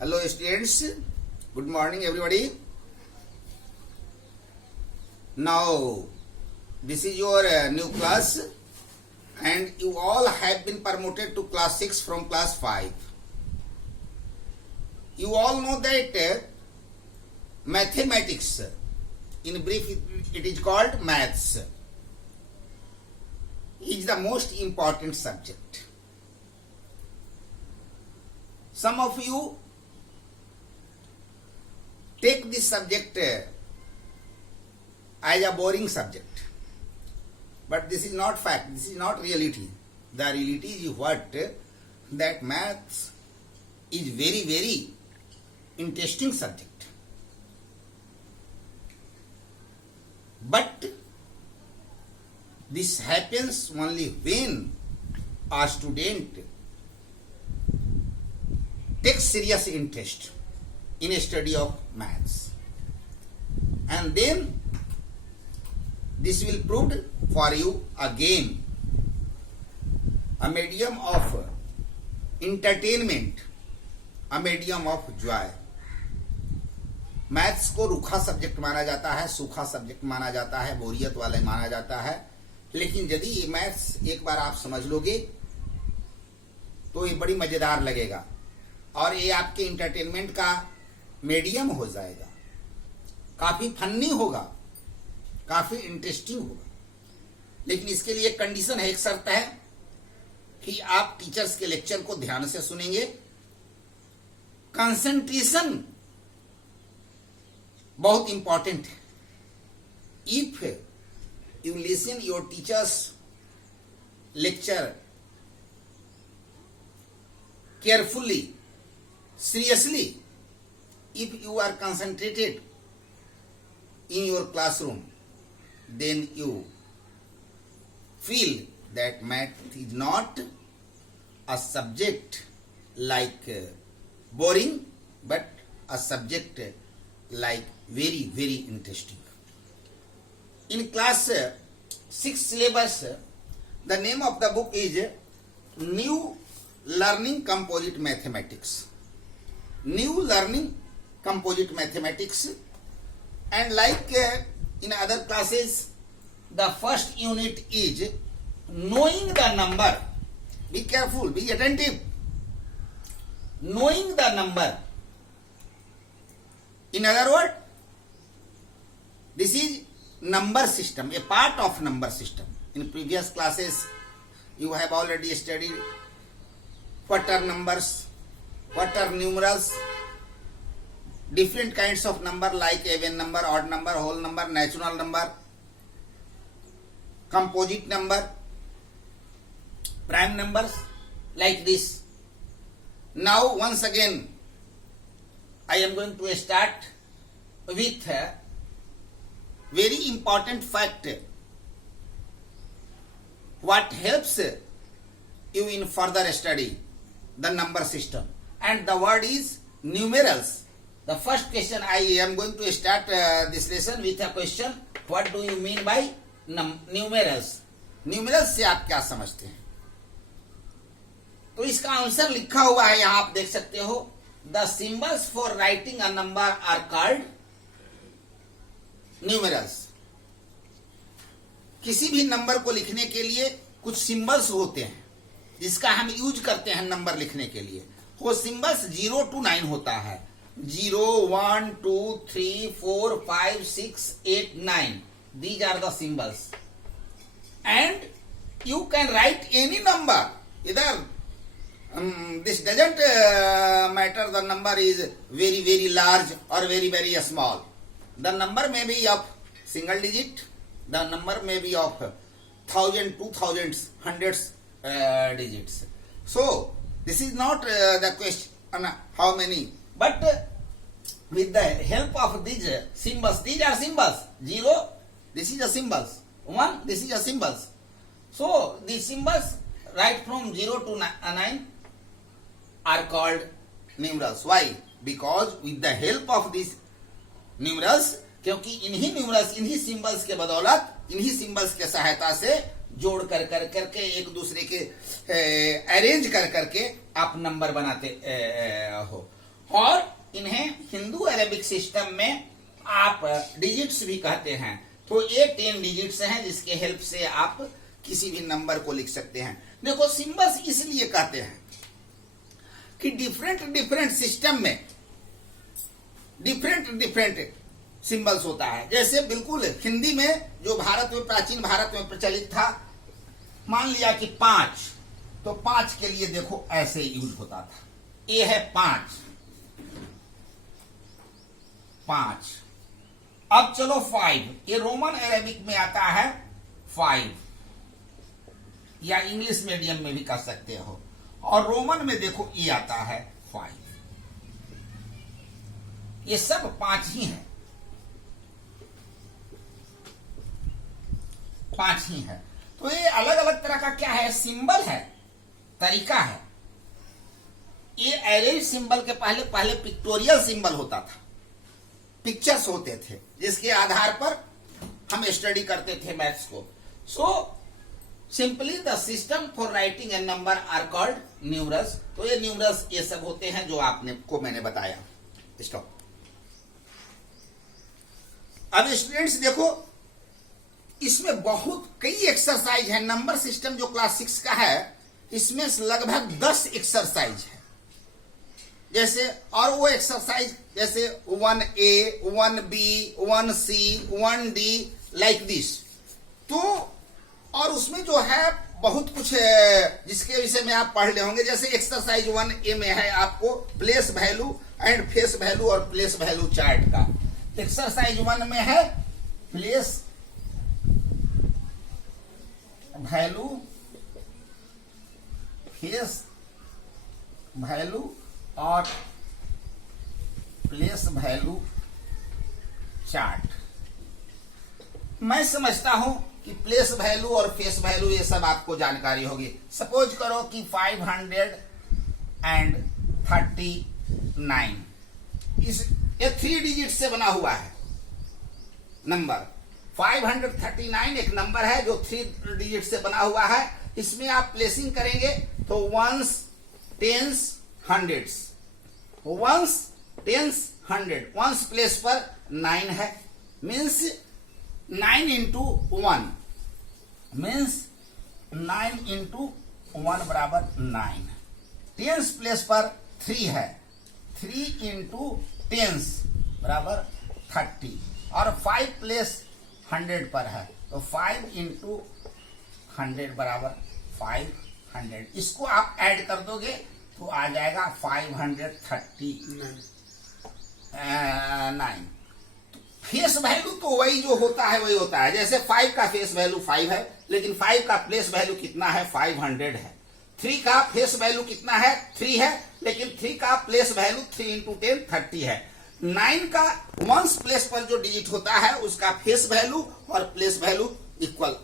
Hello students, good morning everybody. Now this is your new class and you all have been promoted to class 6 from class 5. You all know that mathematics, in brief it is called maths, is the most important subject. Some of you take this subject as a boring subject, but this is not fact, this is not reality. The reality is what? That maths is very, very interesting subject. But this happens only when a student takes serious interest in a study of maths, and then this will prove for you a game, a medium of entertainment, a medium of joy. Maths को रूखा subject माना जाता है, सूखा subject माना जाता है, बोरियत वाला माना जाता है, लेकिन यदि ये मैथ्स एक बार आप समझ लोगे तो ये बड़ी मजेदार लगेगा और ये आपके इंटरटेनमेंट का मीडियम हो जाएगा, काफी फनी होगा, काफी इंटरेस्टिंग होगा. लेकिन इसके लिए एक कंडीशन है, एक शर्त है कि आप टीचर्स के लेक्चर को ध्यान से सुनेंगे. कंसंट्रेशन बहुत इंपॉर्टेंट है. If you listen your teachers lecture carefully, seriously, if you are concentrated in your classroom, then you feel that math is not a subject like boring, but a subject like very, very interesting. In class 6 syllabus, the name of the book is New Learning Composite Mathematics. New Learning Composite Mathematics, and like in other classes, the first unit is knowing the number. Be careful, be attentive. Knowing the number. In other words, this is number system, a part of number system. In previous classes, you have already studied what are numbers, what are numerals, different kinds of number like even number, odd number, whole number, natural number, composite number, prime numbers, like this. Now once again I am going to start with a very important fact, what helps you in further study, the number system. And the word is numerals. The first question, I am going to start this lesson with a question. What do you mean by numerals? Numerals से आप क्या समझते हैं? तो इसका answer लिखा हुआ है, यहाँ आप देख सकते हो. The symbols for writing a number are called numerals. किसी भी नंबर को लिखने के लिए कुछ सिंबल्स होते हैं जिसका हम यूज करते हैं नंबर लिखने के लिए. वो सिंबल्स 0 to 9 होता है. 0, 1, 2, 3, 4, 5, 6, 8, 9. These are the symbols. And you can write any number. Either this doesn't matter, the number is very, very large or very, very small. The number may be of single digit. The number may be of 1,000, 2,000, hundreds digits. So this is not the question how many, but with the help of these symbols, these are symbols. 0, this is a symbols. 1, this is a symbols. So these symbols right from 0 to 9 are called numerals. Why? Because with the help of these numerals, क्योंकि इन्हीं numerals, इन्हीं symbols के बदौलत, इन्हीं symbols के सहायता से जोड़ कर करके एक दूसरे के अरेंज कर करके आप नंबर बनाते हो. और इन्हें हिंदू अरेबिक सिस्टम में आप डिजिट्स भी कहते हैं। तो ये 10 डिजिट्स हैं जिसके हेल्प से आप किसी भी नंबर को लिख सकते हैं। देखो सिंबल्स इसलिए कहते हैं कि डिफरेंट सिस्टम में डिफरेंट सिंबल्स होता है। जैसे बिल्कुल हिंदी में जो भारत में प्राचीन भारत में प्रचलित था, मान लिया कि 5, तो 5 के लिए देखो ऐसे यूज होता था। ये है 5। अब चलो 5, ये रोमन अरेबिक में आता है 5, या इंग्लिश मीडियम में भी कह सकते हो। और रोमन में देखो ये आता है 5। ये सब 5 ही है, 5 ही है। तो ये अलग अलग तरह का क्या है, सिंबल है, तरीका है। ये एरेज सिंबल के पहले पिक्टोरियल सिंबल होता था, पिक्चर्स होते थे जिसके आधार पर हम स्टडी करते थे मैथ्स को। So simply the system for writing a number are called numerals. तो ये न्यूमरल्स ये सब होते हैं जो मैंने बताया। स्टॉप। अब स्टूडेंट्स देखो, इसमें बहुत कई एक्सरसाइज है। नंबर सिस्टम जो क्लास 6 का है, इसमें लगभग 10 एक्सरसाइज है। जैसे और वो एक्सरसाइज जैसे 1A, 1B, 1C, 1D like this. तो और उसमें जो है बहुत कुछ है जिसके विषय में आप पढ़ ले होंगे। जैसे एक्सरसाइज 1A में है आपको place value and face value और प्लेस वैल्यू चार्ट का। एक्सरसाइज 1 में है प्लेस वैल्यू, फेस वैल्यू और प्लेस वैल्यू चार्ट। मैं समझता हूं कि प्लेस वैल्यू और फेस वैल्यू ये सब आपको जानकारी होगी। सपोज करो कि 539 ये 3 डिजिट से बना हुआ है नंबर। 539 एक नंबर है जो 3 डिजिट से बना हुआ है। इसमें आप प्लेसिंग करेंगे तो once, tens, hundreds. Once, tens, 100 once place पर 9 है, मीन्स 9 इंटू 1 मीन्स 9 इंटू 1 बराबर 9। टेंस प्लेस पर 3 है, 3 इंटू टेंस बराबर 30। और 5 प्लेस 100 पर है तो 5 इंटू 100 बराबर 500। इसको आप ऐड कर दोगे तो आ जाएगा 539। फेस वैल्यू तो वही जो होता है वही होता है। जैसे 5 का फेस वैल्यू 5 है, लेकिन 5 का प्लेस वैल्यू कितना है, 500 है। 3 का फेस वैल्यू कितना है, 3 है, लेकिन 3 का प्लेस वैल्यू 3 इंटू 10 30 है। 9 का वंस प्लेस पर जो डिजिट होता है उसका फेस वैल्यू और प्लेस वैल्यू इक्वल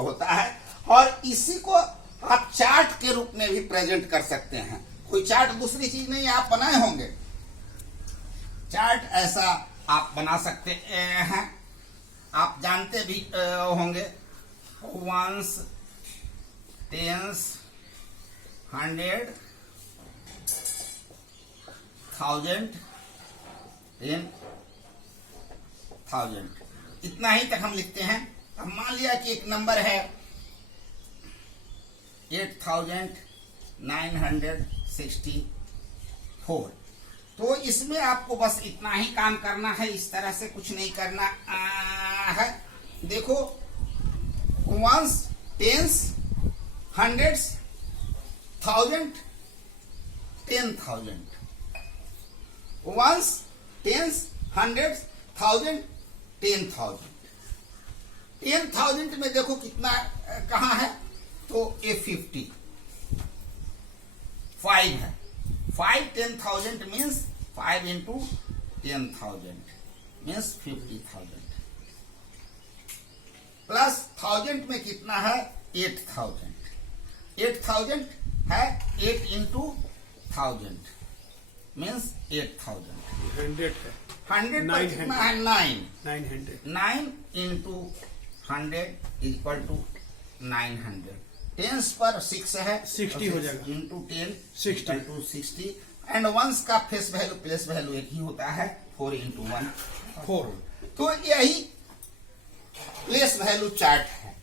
होता है। और इसी को आप चार्ट के रूप में भी प्रेजेंट कर सकते हैं। कोई चार्ट दूसरी चीज नहीं आप बनाए होंगे, चार्ट ऐसा आप बना सकते हैं। आप जानते भी होंगे वंस, टेंस, 100, 1000, 10,000। इतना ही तक हम लिखते हैं। अब मान लिया कि एक नंबर है 8964, तो इसमें आपको बस इतना ही काम करना है, इस तरह से कुछ नहीं करना है। देखो once, tens, hundreds, 1000, 10,000। Once, tens, hundreds, 1000, 10,000। 10,000 में देखो कितना कहाँ है, तो ये 5 है। 5 10,000 मीन्स 5 इंटू 10,000 मीन्स 50,000। प्लस 1000 में कितना है, 8,000। 8,000 है, 8 इंटू 1000 मीन्स 8,000। 100 है, 100 पर कितना है, 900। 9 इंटू 100 इक्वल टू 900। टेंस पर 6 है, 60 हो जाएगा, इंटू 10 60 टू 60। एंड वंस का फेस वैल्यू प्लेस वैल्यू एक ही होता है, 4 into 1 4। तो यही प्लेस वैल्यू चार्ट है।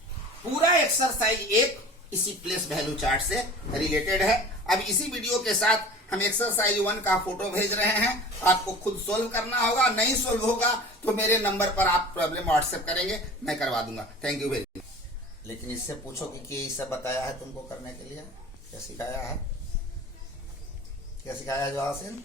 पूरा एक्सरसाइज एक इसी प्लेस वैल्यू चार्ट से रिलेटेड है। अब इसी वीडियो के साथ हम एक्सरसाइज 1 का फोटो भेज रहे हैं, आपको खुद सोल्व करना होगा। नहीं सोल्व होगा तो मेरे नंबर पर आप प्रॉब्लम व्हाट्सएप करेंगे, मैं करवा दूंगा। Thank you very much. लेकिन इससे पूछो कि ये सब बताया है तुमको करने के लिए, क्या सिखाया है, क्या सिखाया है जो आसिन?